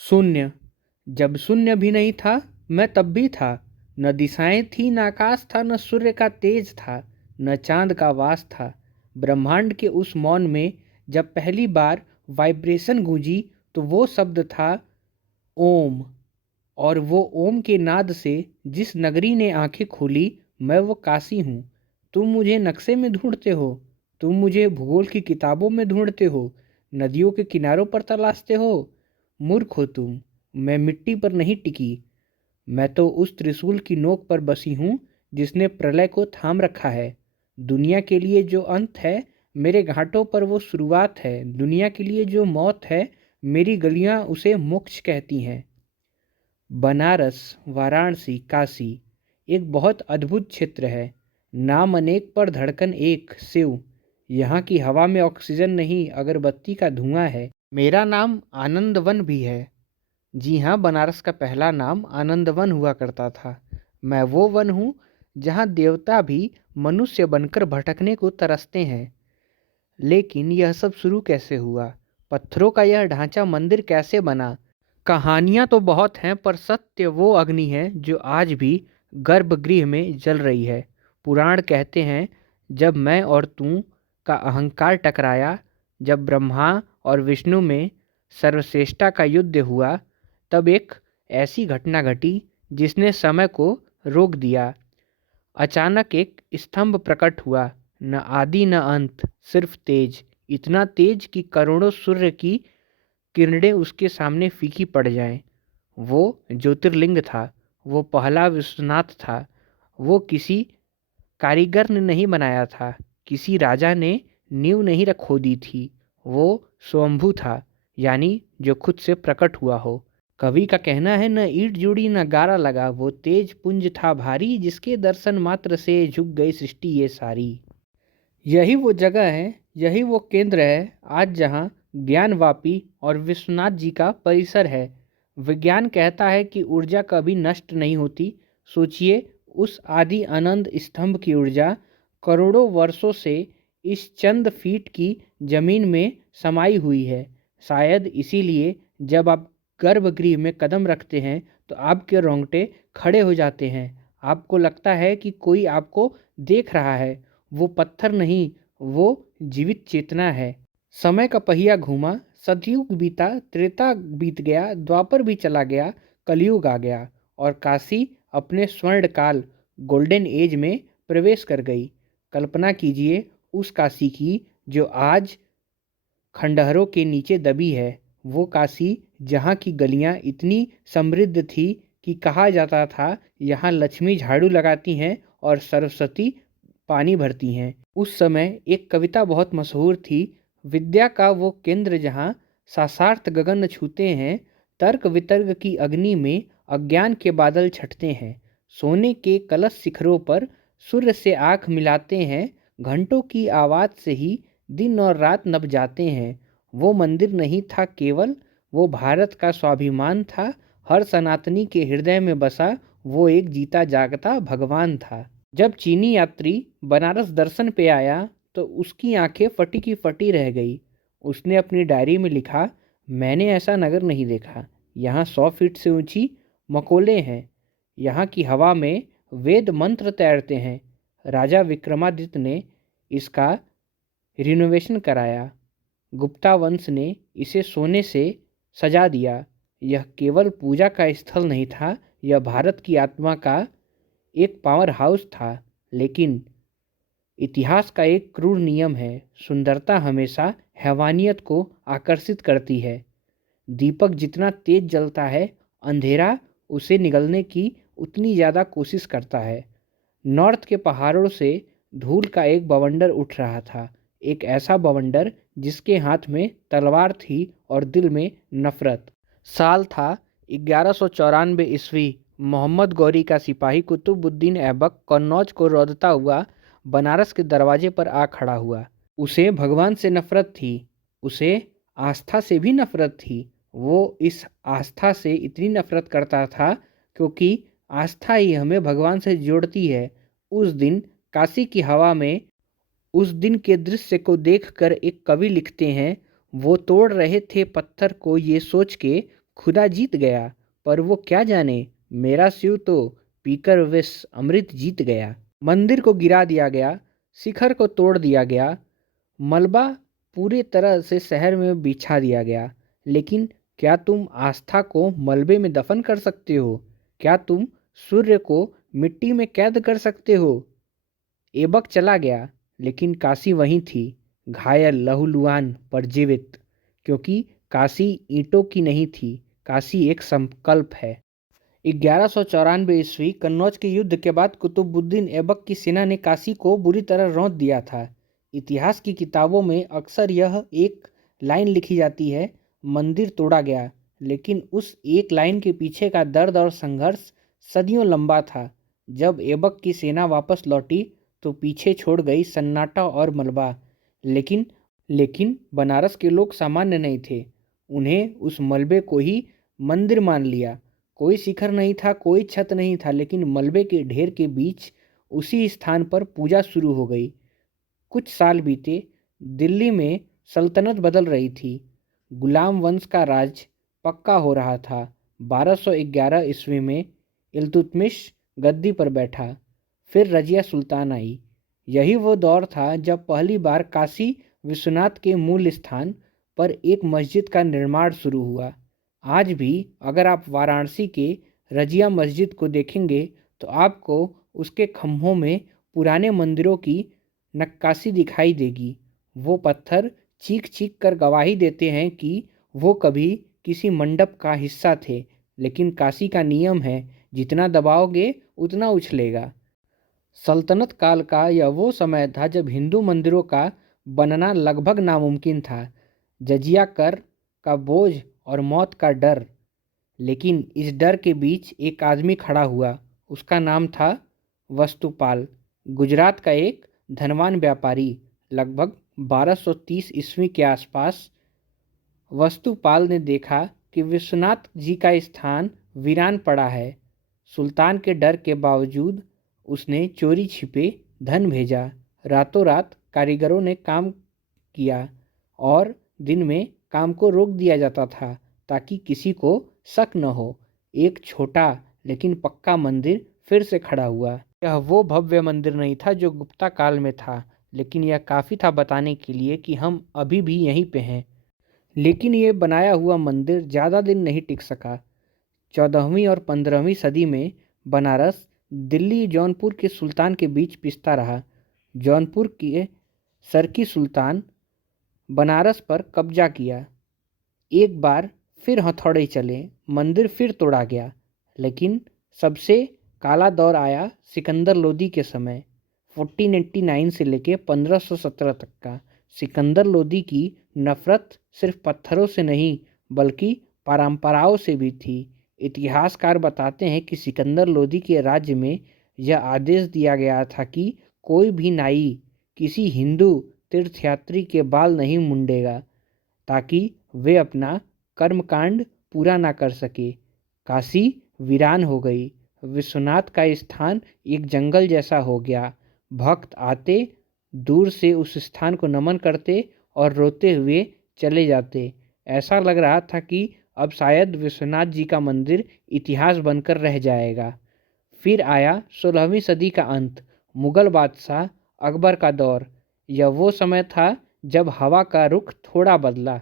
शून्य। जब शून्य भी नहीं था, मैं तब भी था। न दिशाएं थी, न आकाश था, न सूर्य का तेज था, न चांद का वास था। ब्रह्मांड के उस मौन में जब पहली बार वाइब्रेशन गूंजी, तो वो शब्द था ओम। और वो ओम के नाद से जिस नगरी ने आंखें खोली, मैं वो काशी हूँ। तुम मुझे नक्शे में ढूंढते हो, तुम मुझे भूगोल की किताबों में ढूंढते हो, नदियों के किनारों पर तलाशते हो। मूर्ख हो तुम। मैं मिट्टी पर नहीं टिकी। मैं तो उस त्रिशूल की नोक पर बसी हूँ जिसने प्रलय को थाम रखा है। दुनिया के लिए जो अंत है, मेरे घाटों पर वो शुरुआत है। दुनिया के लिए जो मौत है, मेरी गलियां उसे मोक्ष कहती हैं। बनारस, वाराणसी, काशी एक बहुत अद्भुत क्षेत्र है। नाम अनेक पर धड़कन एक, शिव। यहाँ की हवा में ऑक्सीजन नहीं, अगरबत्ती का धुआं है। मेरा नाम आनंदवन भी है। जी हाँ, बनारस का पहला नाम आनंदवन हुआ करता था। मैं वो वन हूँ जहाँ देवता भी मनुष्य बनकर भटकने को तरसते हैं। लेकिन यह सब शुरू कैसे हुआ? पत्थरों का यह ढांचा मंदिर कैसे बना? कहानियाँ तो बहुत हैं, पर सत्य वो अग्नि है जो आज भी गर्भगृह में जल रही है। पुराण कहते हैं, जब मैं और तू का अहंकार टकराया, जब ब्रह्मा और विष्णु में सर्वश्रेष्ठता का युद्ध हुआ, तब एक ऐसी घटना घटी जिसने समय को रोक दिया। अचानक एक स्तंभ प्रकट हुआ, न आदि न अंत, सिर्फ तेज। इतना तेज कि करोड़ों सूर्य की किरणें उसके सामने फीकी पड़ जाएं। वो ज्योतिर्लिंग था। वो पहला विश्वनाथ था। वो किसी कारीगर ने नहीं बनाया था, किसी राजा ने नींव नहीं रख खोदी थी। वो स्वयंभू था, यानी जो खुद से प्रकट हुआ हो। कवि का कहना है, न ईंट जुड़ी न गारा लगा, वो तेज पुंज था भारी, जिसके दर्शन मात्र से झुक गई सृष्टि ये सारी। यही वो जगह है, यही वो केंद्र है आज जहाँ ज्ञानवापी और विश्वनाथ जी का परिसर है। विज्ञान कहता है कि ऊर्जा कभी नष्ट नहीं होती। सोचिए, उस आदि अनंत स्तंभ की ऊर्जा करोड़ों वर्षों से इस चंद फीट की जमीन में समाई हुई है। शायद इसीलिए जब आप गर्भगृह में कदम रखते हैं तो आपके रोंगटे खड़े हो जाते हैं। आपको लगता है कि कोई आपको देख रहा है। वो पत्थर नहीं, वो जीवित चेतना है। समय का पहिया घूमा, सतयुग बीता, त्रेता बीत गया, द्वापर भी चला गया, कलयुग आ गया और काशी अपने स्वर्ण काल गोल्डन एज में प्रवेश कर गई। कल्पना कीजिए उस काशी की जो आज खंडहरों के नीचे दबी है। वो काशी जहाँ की गलियाँ इतनी समृद्ध थी कि कहा जाता था यहाँ लक्ष्मी झाड़ू लगाती हैं और सरस्वती पानी भरती हैं। उस समय एक कविता बहुत मशहूर थी, विद्या का वो केंद्र जहाँ शास्त्रार्थ गगन छूते हैं, तर्क वितर्क की अग्नि में अज्ञान के बादल छटते हैं। सोने के कलश शिखरों पर सूर्य से आँख मिलाते हैं, घंटों की आवाज़ से ही दिन और रात नभ जाते हैं। वो मंदिर नहीं था केवल, वो भारत का स्वाभिमान था। हर सनातनी के हृदय में बसा वो एक जीता जागता भगवान था। जब चीनी यात्री बनारस दर्शन पे आया तो उसकी आंखें फटी की फटी रह गई। उसने अपनी डायरी में लिखा, मैंने ऐसा नगर नहीं देखा। यहाँ 100 फीट से ऊंची मकोले हैं। यहाँ की हवा में वेद मंत्र तैरते हैं। राजा विक्रमादित्य ने इसका रिनोवेशन कराया। गुप्ता वंश ने इसे सोने से सजा दिया। यह केवल पूजा का स्थल नहीं था, यह भारत की आत्मा का एक पावर हाउस था। लेकिन इतिहास का एक क्रूर नियम है, सुंदरता हमेशा हैवानियत को आकर्षित करती है। दीपक जितना तेज जलता है, अंधेरा उसे निगलने की उतनी ज़्यादा कोशिश करता है। नॉर्थ के पहाड़ों से धूल का एक बवंडर उठ रहा था, एक ऐसा बवंडर जिसके हाथ में तलवार थी और दिल में नफरत। साल था 1194 ईस्वी। मोहम्मद गौरी का सिपाही कुतुबुद्दीन ऐबक कन्नौज को रौंदता हुआ बनारस के दरवाजे पर आ खड़ा हुआ। उसे भगवान से नफरत थी, उसे आस्था से भी नफरत थी। वो इस आस्था से इतनी नफरत करता था क्योंकि आस्था ही हमें भगवान से जोड़ती है। उस दिन काशी की हवा में उस दिन के दृश्य को देखकर एक कवि लिखते हैं, वो तोड़ रहे थे पत्थर को ये सोच के खुदा जीत गया, पर वो क्या जाने, मेरा शिव तो पीकर विष अमृत जीत गया। मंदिर को गिरा दिया गया, शिखर को तोड़ दिया गया, मलबा पूरी तरह से शहर में बिछा दिया गया। लेकिन क्या तुम आस्था को मलबे में दफन कर सकते हो? क्या तुम सूर्य को मिट्टी में कैद कर सकते हो? ऐबक चला गया, लेकिन काशी वहीं थी, घायल, लहूलुहान पर जीवित। क्योंकि काशी ईंटों की नहीं थी, काशी एक संकल्प है। 1194 ईस्वी कन्नौज के युद्ध के बाद कुतुबुद्दीन ऐबक की सेना ने काशी को बुरी तरह रौंद दिया था। इतिहास की किताबों में अक्सर यह एक लाइन लिखी जाती है, मंदिर तोड़ा गया, लेकिन उस एक लाइन के पीछे का दर्द और संघर्ष सदियों लंबा था। जब ऐबक की सेना वापस लौटी तो पीछे छोड़ गई सन्नाटा और मलबा। लेकिन लेकिन बनारस के लोग सामान्य नहीं थे। उन्हें उस मलबे को ही मंदिर मान लिया। कोई शिखर नहीं था, कोई छत नहीं था, लेकिन मलबे के ढेर के बीच उसी स्थान पर पूजा शुरू हो गई। कुछ साल बीते, दिल्ली में सल्तनत बदल रही थी, गुलाम वंश का राज पक्का हो रहा था। 1211 ईस्वी में इल्तुतमिश गद्दी पर बैठा, फिर रजिया सुल्तान आई। यही वो दौर था जब पहली बार काशी विश्वनाथ के मूल स्थान पर एक मस्जिद का निर्माण शुरू हुआ। आज भी अगर आप वाराणसी के रजिया मस्जिद को देखेंगे तो आपको उसके खम्भों में पुराने मंदिरों की नक्काशी दिखाई देगी। वो पत्थर चीख चीख कर गवाही देते हैं कि वो कभी किसी मंडप का हिस्सा थे। लेकिन काशी का नियम है, जितना दबाओगे उतना उछलेगा। सल्तनत काल का यह वो समय था जब हिंदू मंदिरों का बनना लगभग नामुमकिन था। जजिया कर का बोझ और मौत का डर। लेकिन इस डर के बीच एक आदमी खड़ा हुआ। उसका नाम था वस्तुपाल, गुजरात का एक धनवान व्यापारी। लगभग 1230 ईस्वी के आसपास वस्तुपाल ने देखा कि विश्वनाथ जी का स्थान वीरान पड़ा है। सुल्तान के डर के बावजूद उसने चोरी छिपे धन भेजा। रातों रात कारीगरों ने काम किया और दिन में काम को रोक दिया जाता था ताकि किसी को शक न हो। एक छोटा लेकिन पक्का मंदिर फिर से खड़ा हुआ। यह वो भव्य मंदिर नहीं था जो गुप्ता काल में था, लेकिन यह काफ़ी था बताने के लिए कि हम अभी भी यहीं पे हैं। लेकिन ये बनाया हुआ मंदिर ज़्यादा दिन नहीं टिक सका। 14वीं और 15वीं सदी में बनारस दिल्ली जौनपुर के सुल्तान के बीच पिसता रहा। जौनपुर के सरकी सुल्तान बनारस पर कब्जा किया। एक बार फिर हथौड़े चले, मंदिर फिर तोड़ा गया। लेकिन सबसे काला दौर आया सिकंदर लोदी के समय, 1489 से लेकर 1517 तक का। सिकंदर लोदी की नफरत सिर्फ पत्थरों से नहीं बल्कि परंपराओं से भी थी। इतिहासकार बताते हैं कि सिकंदर लोदी के राज्य में यह आदेश दिया गया था कि कोई भी नाई किसी हिंदू तीर्थयात्री के बाल नहीं मुंडेगा, ताकि वे अपना कर्मकांड पूरा ना कर सके। काशी वीरान हो गई। विश्वनाथ का स्थान एक जंगल जैसा हो गया। भक्त आते, दूर से उस स्थान को नमन करते और रोते हुए चले जाते। ऐसा लग रहा था कि अब शायद विश्वनाथ जी का मंदिर इतिहास बनकर रह जाएगा। फिर आया 16वीं सदी का अंत, मुगल बादशाह अकबर का दौर। यह वो समय था जब हवा का रुख थोड़ा बदला।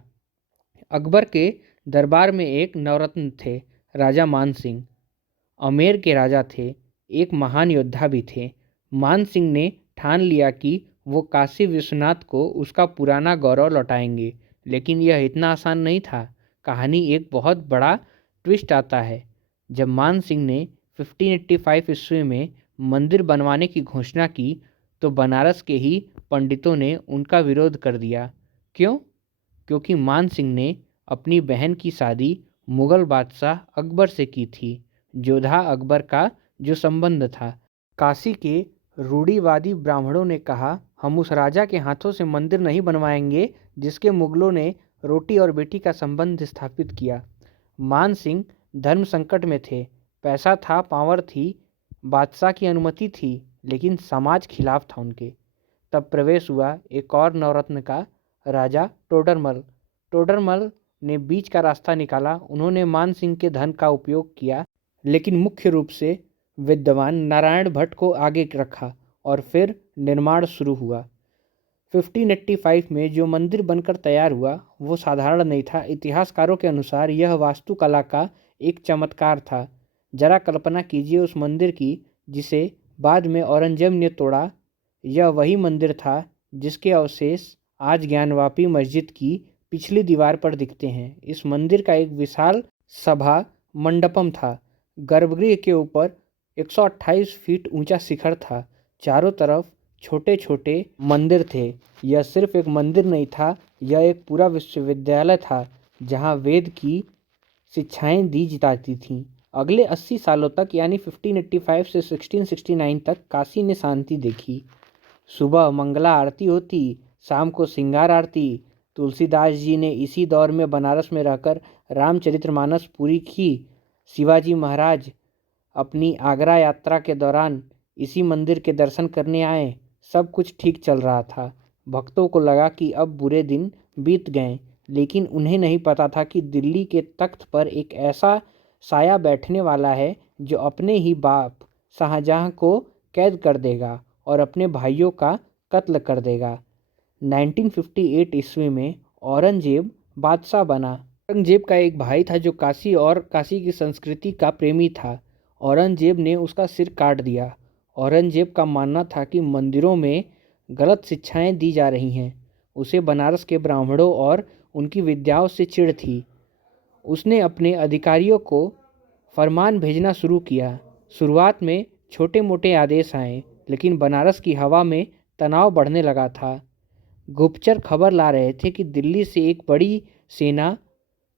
अकबर के दरबार में एक नवरत्न थे, राजा मान सिंह। अमेर के राजा थे, एक महान योद्धा भी थे। मान सिंह ने ठान लिया कि वो काशी विश्वनाथ को उसका पुराना गौरव लौटाएंगे। लेकिन यह इतना आसान नहीं था। कहानी एक बहुत बड़ा ट्विस्ट आता है। जब मान सिंह ने 1585 ईस्वी में मंदिर बनवाने की घोषणा की तो बनारस के ही पंडितों ने उनका विरोध कर दिया। क्यों? क्योंकि मान सिंह ने अपनी बहन की शादी मुगल बादशाह अकबर से की थी। जोधा अकबर का जो संबंध था। काशी के रूढ़िवादी ब्राह्मणों ने कहा, हम उस राजा के हाथों से मंदिर नहीं बनवाएंगे जिसके मुगलों ने रोटी और बेटी का संबंध स्थापित किया। मान सिंह धर्म संकट में थे। पैसा था, पावर थी, बादशाह की अनुमति थी, लेकिन समाज खिलाफ था उनके। तब प्रवेश हुआ एक और नवरत्न का, राजा टोडरमल। टोडरमल ने बीच का रास्ता निकाला। उन्होंने मान सिंह के धन का उपयोग किया, लेकिन मुख्य रूप से विद्वान नारायण भट्ट को आगे रखा और फिर निर्माण शुरू हुआ। 1585 में जो मंदिर बनकर तैयार हुआ वो साधारण नहीं था। इतिहासकारों के अनुसार यह वास्तुकला का एक चमत्कार था। जरा कल्पना कीजिए उस मंदिर की जिसे बाद में औरंगजेब ने तोड़ा। यह वही मंदिर था जिसके अवशेष आज ज्ञानवापी मस्जिद की पिछली दीवार पर दिखते हैं। इस मंदिर का एक विशाल सभा मंडपम था। गर्भगृह के ऊपर 128 फीट ऊंचा शिखर था। चारों तरफ छोटे छोटे मंदिर थे। यह सिर्फ एक मंदिर नहीं था, यह एक पूरा विश्वविद्यालय था जहां वेद की शिक्षाएं दी जाती थीं। अगले 80 सालों तक यानी 1585 से 1669 तक काशी ने शांति देखी। सुबह मंगला आरती होती, शाम को श्रृंगार आरती। तुलसीदास जी ने इसी दौर में बनारस में रहकर रामचरितमानस पूरी की। शिवाजी महाराज अपनी आगरा यात्रा के दौरान इसी मंदिर के दर्शन करने आए। सब कुछ ठीक चल रहा था। भक्तों को लगा कि अब बुरे दिन बीत गए, लेकिन उन्हें नहीं पता था कि दिल्ली के तख्त पर एक ऐसा साया बैठने वाला है जो अपने ही बाप शाहजहां को कैद कर देगा और अपने भाइयों का कत्ल कर देगा। 1958 ईस्वी में औरंगजेब बादशाह बना। औरंगजेब का एक भाई था जो काशी और काशी की संस्कृति का प्रेमी था। औरंगजेब ने उसका सिर काट दिया। औरंगजेब का मानना था कि मंदिरों में गलत शिक्षाएं दी जा रही हैं। उसे बनारस के ब्राह्मणों और उनकी विद्याओं से चिढ़ थी। उसने अपने अधिकारियों को फरमान भेजना शुरू किया। शुरुआत में छोटे मोटे आदेश आए, लेकिन बनारस की हवा में तनाव बढ़ने लगा था। गुप्तचर खबर ला रहे थे कि दिल्ली से एक बड़ी सेना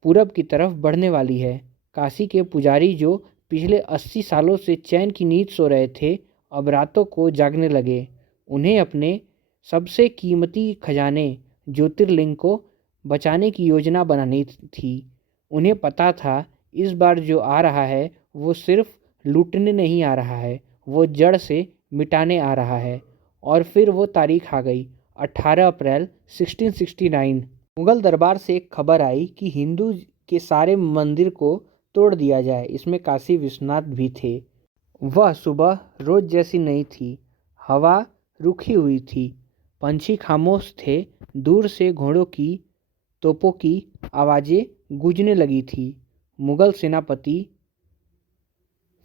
पूरब की तरफ बढ़ने वाली है। काशी के पुजारी जो पिछले 80 सालों से चैन की नींद सो रहे थे, अब रातों को जागने लगे। उन्हें अपने सबसे कीमती खजाने ज्योतिर्लिंग को बचाने की योजना बनानी थी। उन्हें पता था इस बार जो आ रहा है वो सिर्फ लूटने नहीं आ रहा है, वो जड़ से मिटाने आ रहा है। और फिर वो तारीख आ गई, 18 अप्रैल 1669। मुगल दरबार से एक खबर आई कि हिंदू के सारे मंदिर को तोड़ दिया जाए। इसमें काशी विश्वनाथ भी थे। वह सुबह रोज जैसी नहीं थी। हवा रुकी हुई थी, पंछी खामोश थे। दूर से घोड़ों की, तोपों की आवाज़ें गूंजने लगी थी। मुगल सेनापति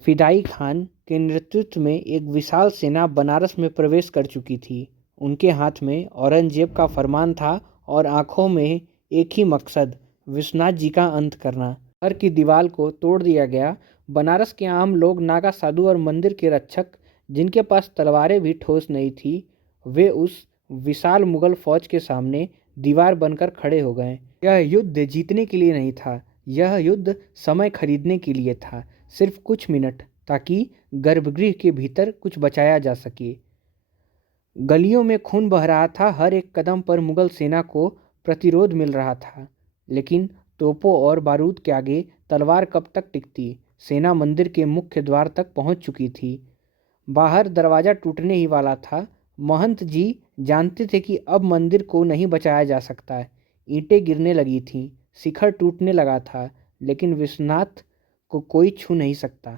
फिदाई खान के नेतृत्व में एक विशाल सेना बनारस में प्रवेश कर चुकी थी। उनके हाथ में औरंगजेब का फरमान था और आंखों में एक ही मकसद, विश्वनाथ जी का अंत करना। घर की दीवार को तोड़ दिया गया। बनारस के आम लोग, नागा साधु और मंदिर के रक्षक, जिनके पास तलवारें भी ठोस नहीं थी, वे उस विशाल मुगल फौज के सामने दीवार बनकर खड़े हो गए। यह युद्ध जीतने के लिए नहीं था, यह युद्ध समय खरीदने के लिए था। सिर्फ कुछ मिनट, ताकि गर्भगृह के भीतर कुछ बचाया जा सके। गलियों में खून बह रहा था। हर एक कदम पर मुगल सेना को प्रतिरोध मिल रहा था, लेकिन तोपों और बारूद के आगे तलवार कब तक टिकती। सेना मंदिर के मुख्य द्वार तक पहुंच चुकी थी। बाहर दरवाज़ा टूटने ही वाला था। महंत जी जानते थे कि अब मंदिर को नहीं बचाया जा सकता। ईंटें गिरने लगी थीं, शिखर टूटने लगा था, लेकिन विश्वनाथ को कोई छू नहीं सकता।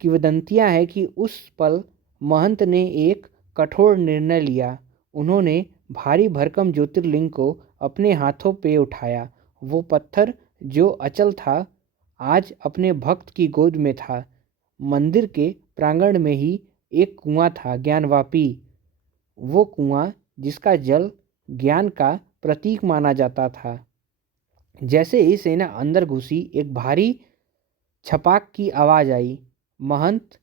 किंवदंतियाँ हैं कि उस पल महंत ने एक कठोर निर्णय लिया। उन्होंने भारी भरकम ज्योतिर्लिंग को अपने हाथों पे उठाया। वो पत्थर जो अचल था, आज अपने भक्त की गोद में था। मंदिर के प्रांगण में ही एक कुआं था, ज्ञानवापी। वो कुआं जिसका जल ज्ञान का प्रतीक माना जाता था। जैसे ही सेना अंदर घुसी, एक भारी छपाक की आवाज़ आई। महंत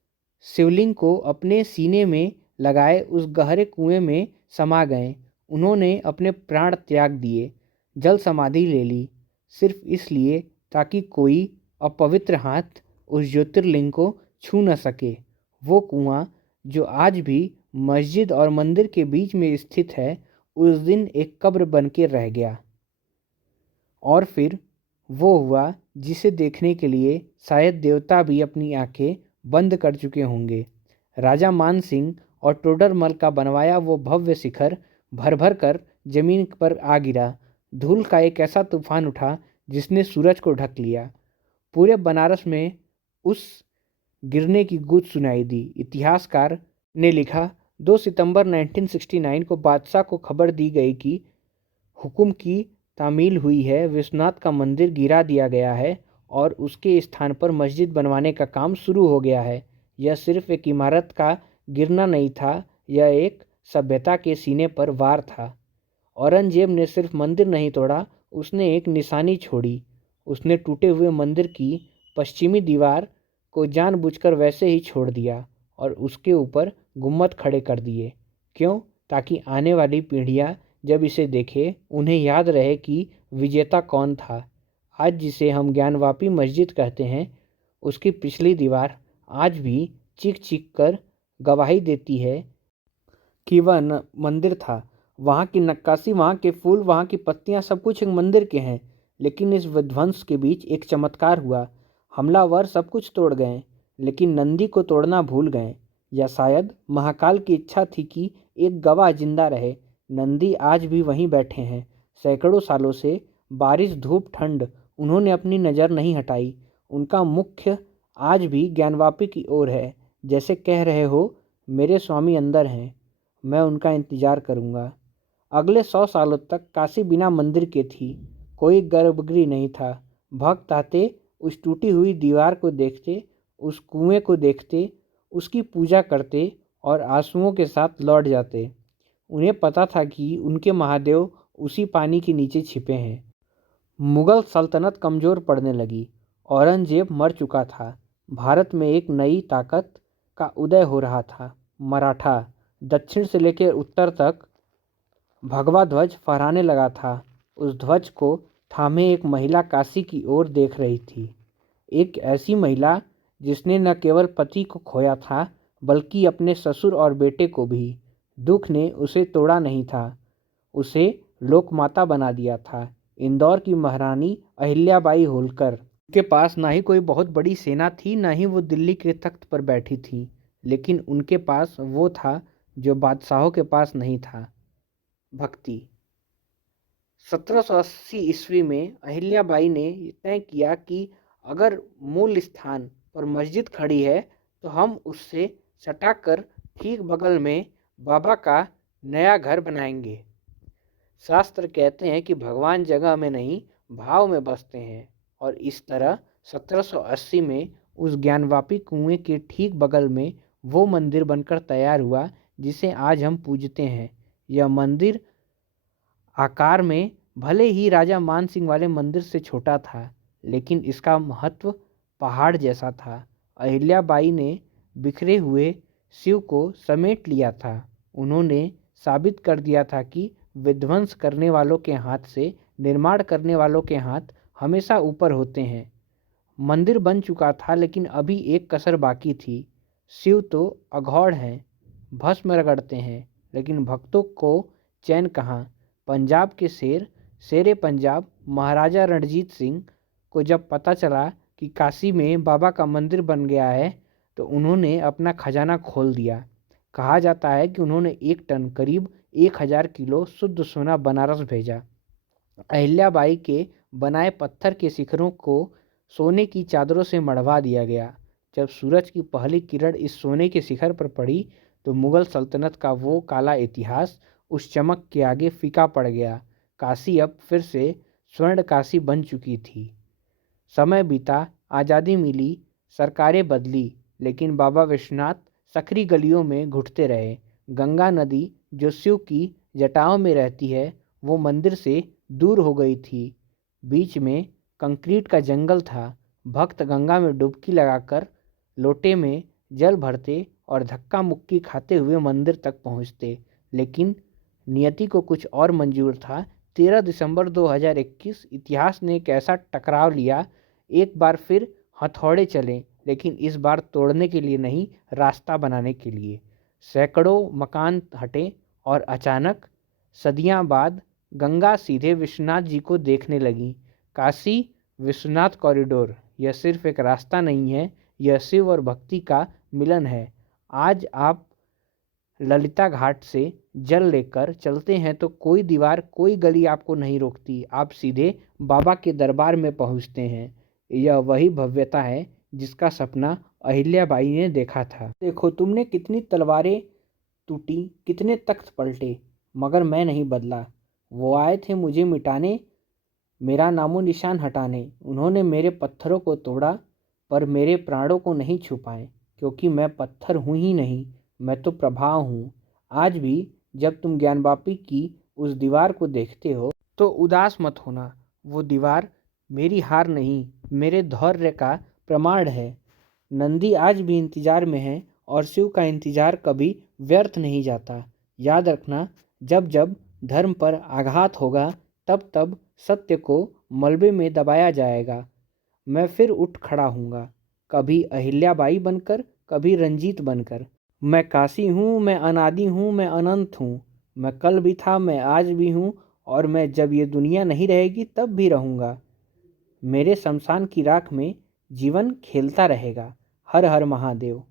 शिवलिंग को अपने सीने में लगाए उस गहरे कुएं में समा गए। उन्होंने अपने प्राण त्याग दिए, जल समाधि ले ली, सिर्फ इसलिए ताकि कोई अपवित्र हाथ उस ज्योतिर्लिंग को छू न सके। वो कुआं जो आज भी मस्जिद और मंदिर के बीच में स्थित है, उस दिन एक कब्र बन के रह गया। और फिर वो हुआ जिसे देखने के लिए शायद देवता भी अपनी आंखें बंद कर चुके होंगे। राजा मान सिंह और टोडरमल का बनवाया वो भव्य शिखर भर भर कर जमीन पर आ गिरा। धूल का एक ऐसा तूफान उठा जिसने सूरज को ढक लिया। पूरे बनारस में उस गिरने की गूंज सुनाई दी। इतिहासकार ने लिखा, 2 सितंबर 1969 को बादशाह को खबर दी गई कि हुक्म की तामील हुई है, विश्वनाथ का मंदिर गिरा दिया गया है और उसके स्थान पर मस्जिद बनवाने का काम शुरू हो गया है। यह सिर्फ एक इमारत का गिरना नहीं था, यह एक सभ्यता के सीने पर वार था। औरंगजेब ने सिर्फ मंदिर नहीं तोड़ा, उसने एक निशानी छोड़ी। उसने टूटे हुए मंदिर की पश्चिमी दीवार को जानबूझकर वैसे ही छोड़ दिया और उसके ऊपर गुम्मद खड़े कर दिए। क्यों? ताकि आने वाली पीढ़ियां जब इसे देखें, उन्हें याद रहे कि विजेता कौन था। आज जिसे हम ज्ञानवापी मस्जिद कहते हैं, उसकी पिछली दीवार आज भी चीख चीख कर गवाही देती है कि वह मंदिर था। वहाँ की नक्काशी, वहाँ के फूल, वहाँ की पत्तियाँ, सब कुछ एक मंदिर के हैं। लेकिन इस विध्वंस के बीच एक चमत्कार हुआ। हमलावर सब कुछ तोड़ गए, लेकिन नंदी को तोड़ना भूल गए। या शायद महाकाल की इच्छा थी कि एक गवाह जिंदा रहे। नंदी आज भी वहीं बैठे हैं। सैकड़ों सालों से बारिश, धूप, ठंड, उन्होंने अपनी नज़र नहीं हटाई। उनका मुख्य आज भी ज्ञानवापी की ओर है, जैसे कह रहे हो, मेरे स्वामी अंदर हैं, मैं उनका इंतज़ार करूंगा। अगले 100 सालों तक काशी बिना मंदिर के थी। कोई गर्भगृह नहीं था। भक्त आते, उस टूटी हुई दीवार को देखते, उस कुएं को देखते, उसकी पूजा करते और आंसुओं के साथ लौट जाते। उन्हें पता था कि उनके महादेव उसी पानी के नीचे छिपे हैं। मुगल सल्तनत कमज़ोर पड़ने लगी। औरंगजेब मर चुका था। भारत में एक नई ताकत का उदय हो रहा था। मराठा दक्षिण से लेकर उत्तर तक भगवा ध्वज फहराने लगा था। उस ध्वज को थामे एक महिला काशी की ओर देख रही थी। एक ऐसी महिला जिसने न केवल पति को खोया था, बल्कि अपने ससुर और बेटे को भी। दुख ने उसे तोड़ा नहीं था, उसे लोकमाता बना दिया था। इंदौर की महारानी अहिल्याबाई होलकर के पास ना ही कोई बहुत बड़ी सेना थी, ना ही वो दिल्ली के तख्त पर बैठी थी, लेकिन उनके पास वो था जो बादशाहों के पास नहीं था, भक्ति। 1780 ईस्वी में अहिल्याबाई ने तय किया कि अगर मूल स्थान पर मस्जिद खड़ी है तो हम उससे सटाकर ठीक बगल में बाबा का नया घर बनाएंगे। शास्त्र कहते हैं कि भगवान जगह में नहीं, भाव में बसते हैं। और इस तरह 1780 में उस ज्ञानवापी कुएं के ठीक बगल में वो मंदिर बनकर तैयार हुआ जिसे आज हम पूजते हैं। यह मंदिर आकार में भले ही राजा मान सिंह वाले मंदिर से छोटा था, लेकिन इसका महत्व पहाड़ जैसा था। अहिल्याबाई ने बिखरे हुए शिव को समेट लिया था। उन्होंने साबित कर दिया था कि विध्वंस करने वालों के हाथ से निर्माण करने वालों के हाथ हमेशा ऊपर होते हैं। मंदिर बन चुका था, लेकिन अभी एक कसर बाकी थी। शिव तो अघोर हैं, भस्म रगड़ते हैं, लेकिन भक्तों को चैन कहाँ। पंजाब के शेरे पंजाब महाराजा रणजीत सिंह को जब पता चला कि काशी में बाबा का मंदिर बन गया है, तो उन्होंने अपना खजाना खोल दिया। कहा जाता है कि उन्होंने 1 टन करीब 1000 किलो शुद्ध सोना बनारस भेजा। अहिल्याबाई के बनाए पत्थर के शिखरों को सोने की चादरों से मढ़वा दिया गया। जब सूरज की पहली किरण इस सोने के शिखर पर पड़ी, तो मुगल सल्तनत का वो काला इतिहास उस चमक के आगे फीका पड़ गया। काशी अब फिर से स्वर्ण काशी बन चुकी थी। समय बीता, आज़ादी मिली, सरकारें बदली, लेकिन बाबा विश्वनाथ सकरी गलियों में घुटते रहे। गंगा नदी जो शिव की जटाओं में रहती है, वो मंदिर से दूर हो गई थी। बीच में कंक्रीट का जंगल था। भक्त गंगा में डुबकी लगाकर लोटे में जल भरते और धक्का मुक्की खाते हुए मंदिर तक पहुंचते। लेकिन नियति को कुछ और मंजूर था। 13 दिसंबर 2021 इतिहास ने एक ऐसा टकराव लिया। एक बार फिर हथौड़े चले, लेकिन इस बार तोड़ने के लिए नहीं, रास्ता बनाने के लिए। सैकड़ों मकान हटे और अचानक सदियां बाद गंगा सीधे विश्वनाथ जी को देखने लगी। काशी विश्वनाथ कॉरिडोर यह सिर्फ एक रास्ता नहीं है, यह शिव और भक्ति का मिलन है। आज आप ललिता घाट से जल लेकर चलते हैं तो कोई दीवार कोई गली आपको नहीं रोकती, आप सीधे बाबा के दरबार में पहुंचते हैं। यह वही भव्यता है जिसका सपना अहिल्याबाई ने देखा था। देखो तुमने कितनी तलवारें टूटी, कितने तख्त पलटे, मगर मैं नहीं बदला। वो आए थे मुझे मिटाने, मेरा नामो निशान हटाने। उन्होंने मेरे पत्थरों को तोड़ा पर मेरे प्राणों को नहीं छुपाए, क्योंकि मैं पत्थर हूँ ही नहीं, मैं तो प्रभाव हूँ। आज भी जब तुम ज्ञानवापी की उस दीवार को देखते हो तो उदास मत होना। वो दीवार मेरी हार नहीं, मेरे धैर्य का प्रमाण है। नंदी आज भी इंतजार में है और शिव का इंतजार कभी व्यर्थ नहीं जाता। याद रखना, जब जब धर्म पर आघात होगा तब तब सत्य को मलबे में दबाया जाएगा। मैं फिर उठ खड़ा हूँगा, कभी अहिल्याबाई बनकर, कभी रंजीत बनकर। मैं काशी हूँ, मैं अनादि हूँ, मैं अनंत हूँ। मैं कल भी था, मैं आज भी हूँ, और मैं जब ये दुनिया नहीं रहेगी तब भी रहूँगा। मेरे शमशान की राख में जीवन खेलता रहेगा। हर हर महादेव।